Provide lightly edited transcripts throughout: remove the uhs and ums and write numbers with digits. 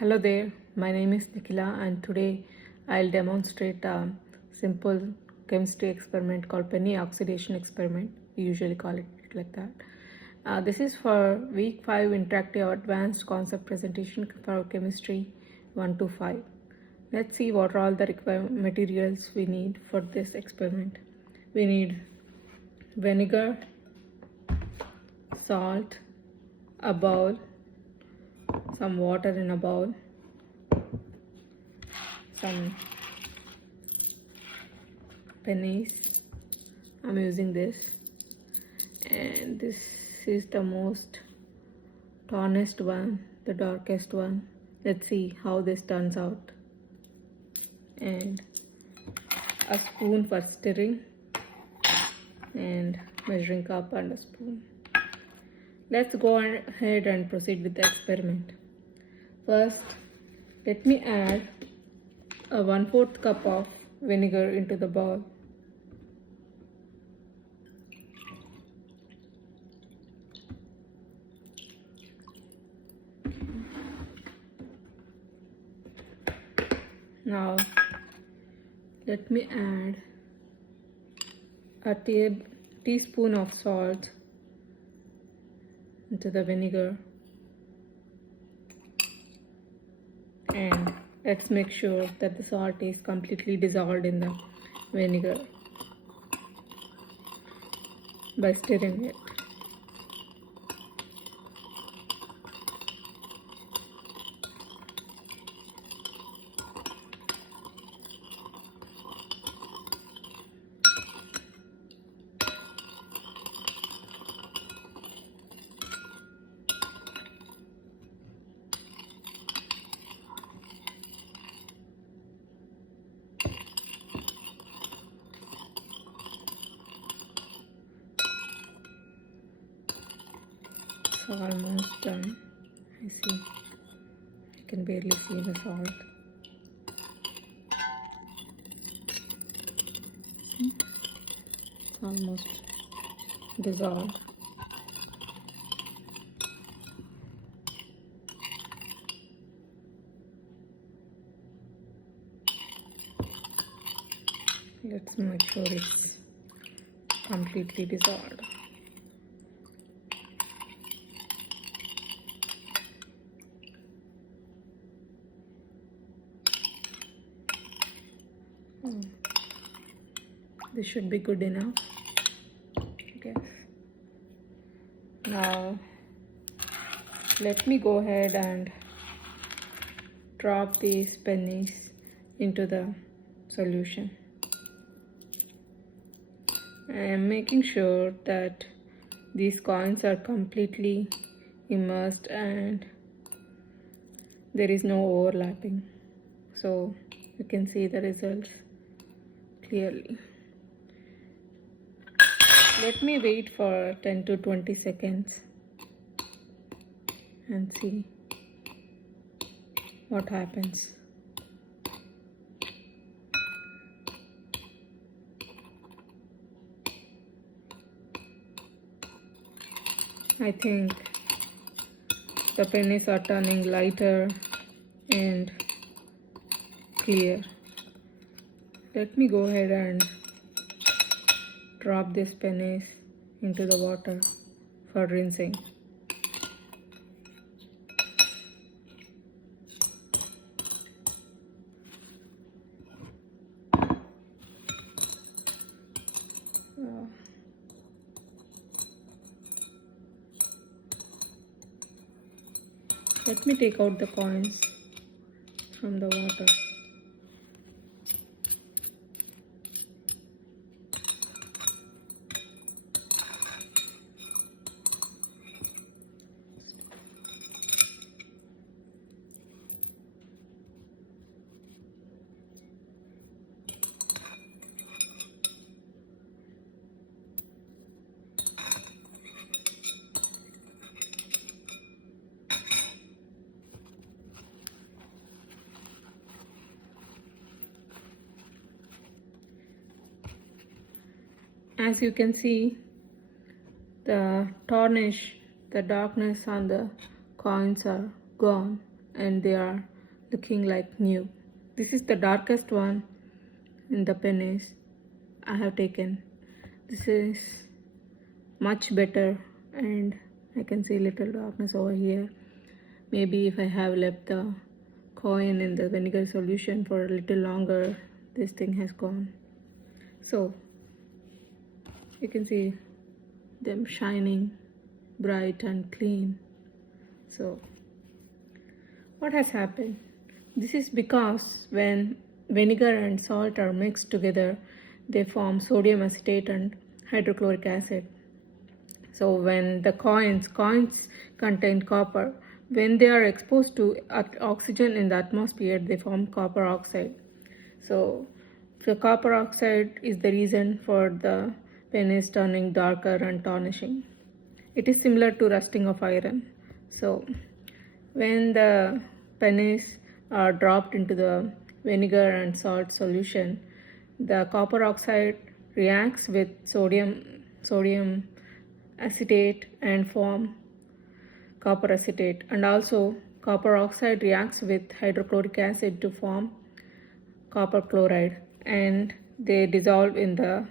Hello there, my name is Nikhila and today I'll demonstrate a simple chemistry experiment called penny oxidation experiment. We usually call it like that. This is for week 5 interactive advanced concept presentation for chemistry 1 to 5. Let's see what are all the required materials we need for this experiment. We need vinegar, salt, a bowl, some water in a bowl, some pennies. I'm using this, and this is the most tarnished one, the darkest one. Let's see how this turns out. And a spoon for stirring, and measuring cup and a spoon. Let's go ahead and proceed with the experiment. First, let me add a 1/4 cup of vinegar into the bowl. Now, let me add a teaspoon of salt into the vinegar, and let's make sure that the salt is completely dissolved in the vinegar by stirring it. Almost done. I see. I can barely see the salt. It's almost dissolved. Let's make sure it's completely dissolved. This should be good enough. Okay. Now let me go ahead and drop these pennies into the solution. I am making sure that these coins are completely immersed and there is no overlapping, so you can see the results clearly. Let me wait for 10 to 20 seconds and see what happens. I think the pennies are turning lighter and clear. Let me go ahead and drop these pennies into the water for rinsing. Let me take out the coins from the water. As you can see, the tarnish, the darkness on the coins are gone, and they are looking like new. This is the darkest one in the pennies I have taken. This is much better, and I can see little darkness over here. Maybe if I have left the coin in the vinegar solution for a little longer, this thing has gone. So you can see them shining bright and clean. So what has happened? This is because when vinegar and salt are mixed together, they form sodium acetate and hydrochloric acid. So when the coins contain copper, when they are exposed to oxygen in the atmosphere, they form copper oxide. So the copper oxide is the reason for the pennies turning darker and tarnishing. It is similar to rusting of iron. So when the pennies are dropped into the vinegar and salt solution, the copper oxide reacts with sodium acetate and form copper acetate, and also copper oxide reacts with hydrochloric acid to form copper chloride, and they dissolve in the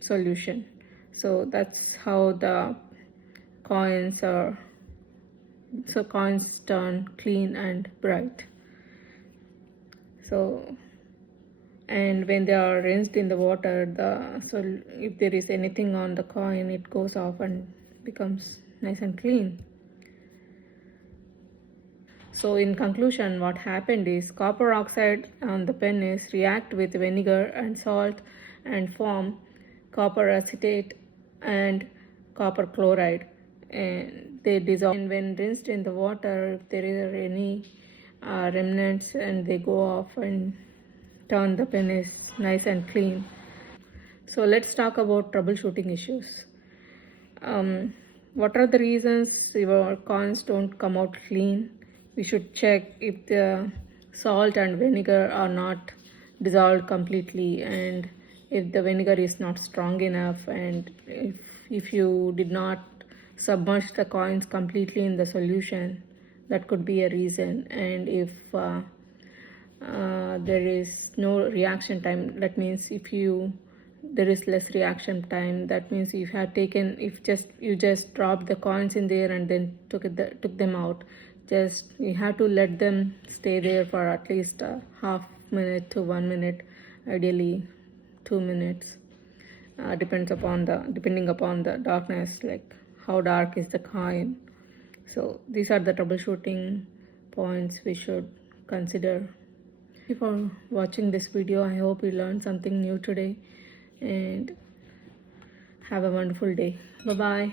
solution. So that's how the coins turn clean and bright. So, and when they are rinsed in the water, if there is anything on the coin, it goes off and becomes nice and clean. So in conclusion, what happened is copper oxide on the pennies react with vinegar and salt and form copper acetate and copper chloride, and they dissolve. And when rinsed in the water, if there are any remnants, and they go off and turn the pennies nice and clean. So let's talk about troubleshooting issues. What are the reasons your coins don't come out clean? We should check if the salt and vinegar are not dissolved completely, and if the vinegar is not strong enough, and if you did not submerge the coins completely in the solution, that could be a reason. And if there is no reaction time, that means there is less reaction time, that means you just dropped the coins in there and then took them out, you have to let them stay there for at least a half minute to 1 minute, ideally 2 minutes, depending upon the darkness, like how dark is the coin. So these are the troubleshooting points we should consider. Thank you for watching this video. I hope you learned something new today, and have a wonderful day. Bye bye.